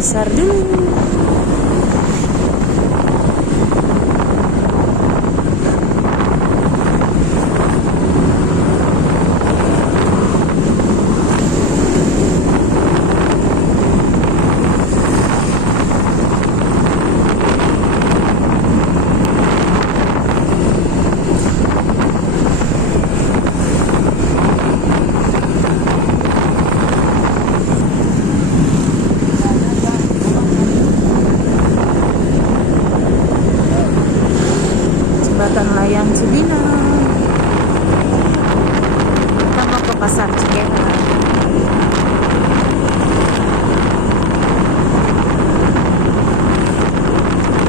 pasar dulu. Jembatan Layang Cibinong. Kita mau ke pasar Cikeas.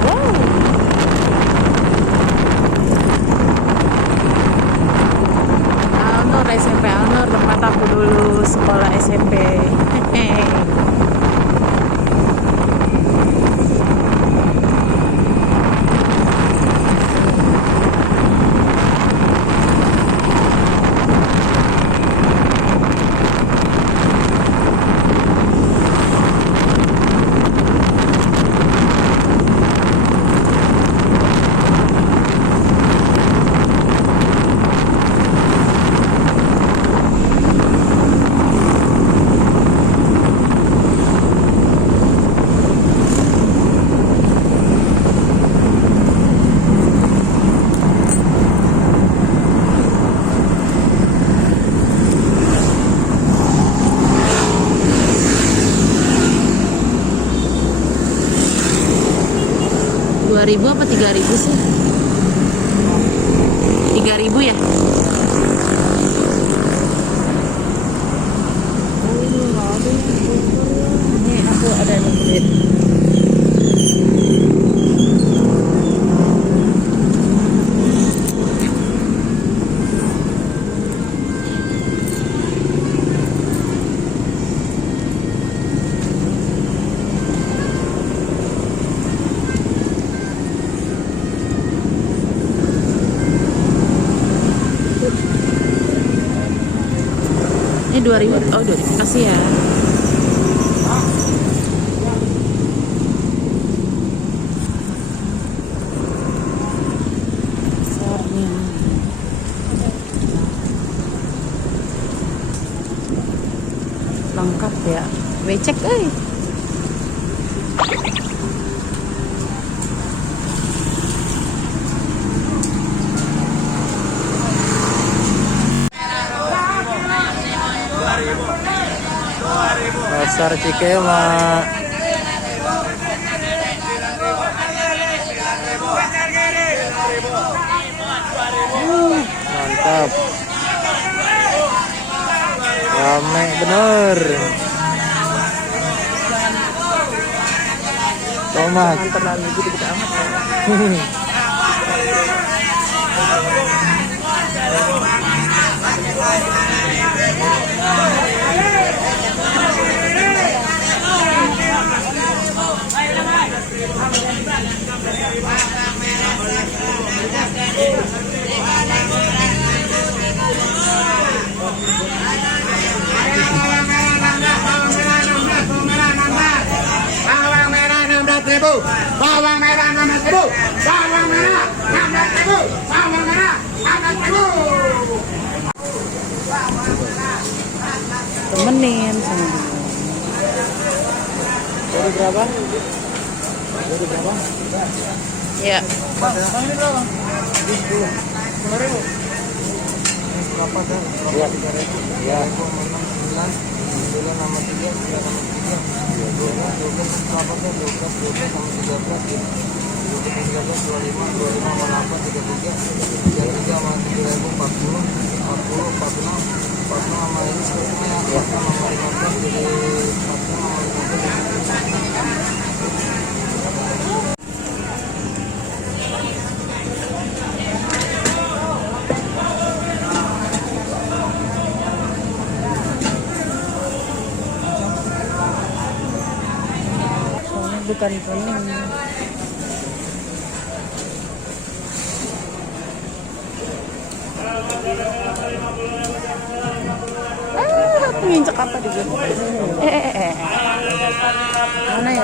Wow. Alnur, SMP Alnur, tempat aku dulu sekolah SMP. Ribu apa 3.000 sih? 3.000 ya? Ini aku ada duit. Ini 2.000. Oh, 2.000. Kasih ya. Besarnya. Lengkap ya. Becek euy. Pasar Cikeas. Mantap. Rame bener. Tomat. Terlalu gitu-gitu amat. Bawang merah 16.000, bawang merah 16.000, bawang merah 16.000. Temenin sama. Jadi berapa? Jadi berapa? Ya. Bang, ini berapa? 10. 10.000. Ini berapa kan? Ya. Ya. 9 9 sama 3, 9 sama 3. 12 berapa kan? 12 sama 13 ya. 13, 25 sama 8, 33. 33 sama 3.000, 40, 40, 46. 46 sama ini sepertinya ya. 46 sama 15 jadi 46 sama 15. Bukan kuning. Aku nginjek apa di sini? Mana ya?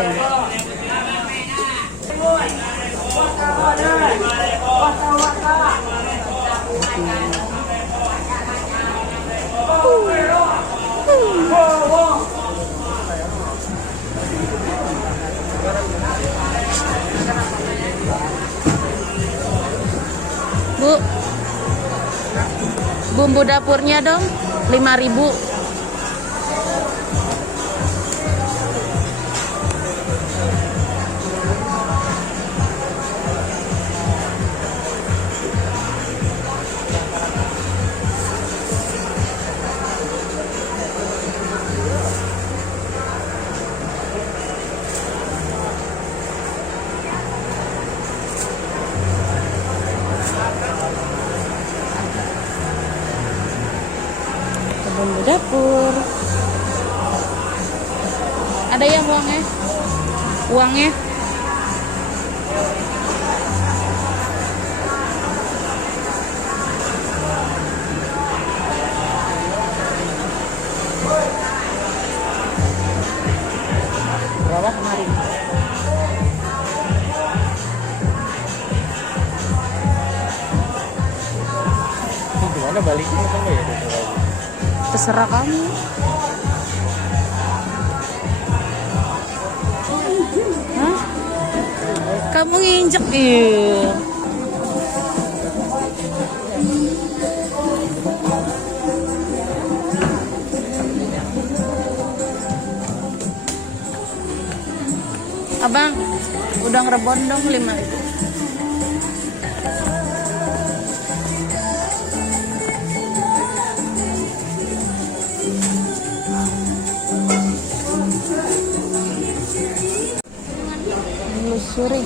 Bu, bumbu dapurnya dong, 5.000. Bumbu dapur. Ada yang uangnya? Uangnya? Berapa kemarin? Gimana baliknya atau enggak ya? Terserah kamu. Hah? Kamu nginjek ya? Abang, udah ngerebon dong 5.000. Lusuri.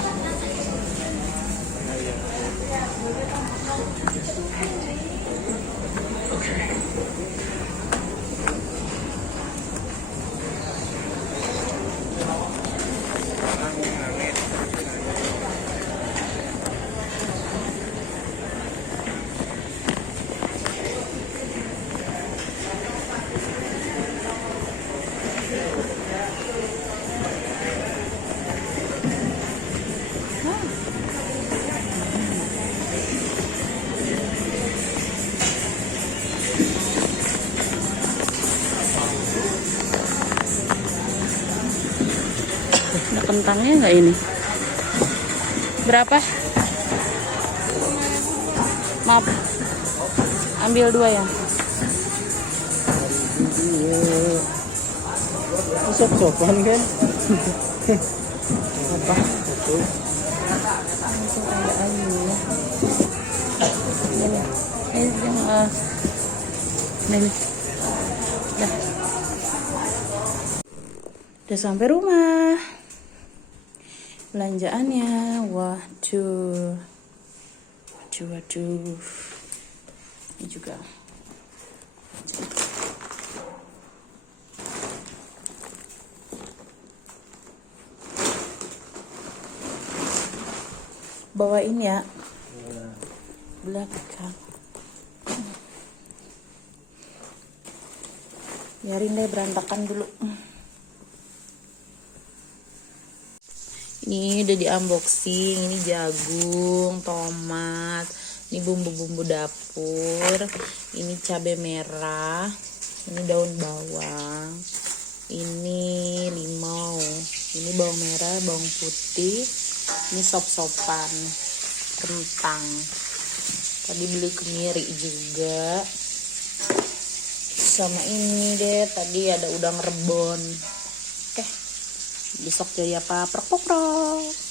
Ada kentangnya nggak ini? Berapa? Maaf, ambil 2 ya. Sop-sopan kan? Apa? Langsung ada aja ya. Ini. Dah. Udah sampai rumah. Belanjaannya, waduh. Ini juga. Bawain ya. Belakang. Biarin deh berantakan dulu. Ini udah di unboxing. Ini jagung, tomat, ini bumbu-bumbu dapur, ini cabai merah, ini daun bawang, ini limau, ini bawang merah, bawang putih, ini sop-sopan, kentang. Tadi beli kemiri juga. Sama ini deh, tadi ada udang rebon. Oke. Besok jadi apa? Prok-prok.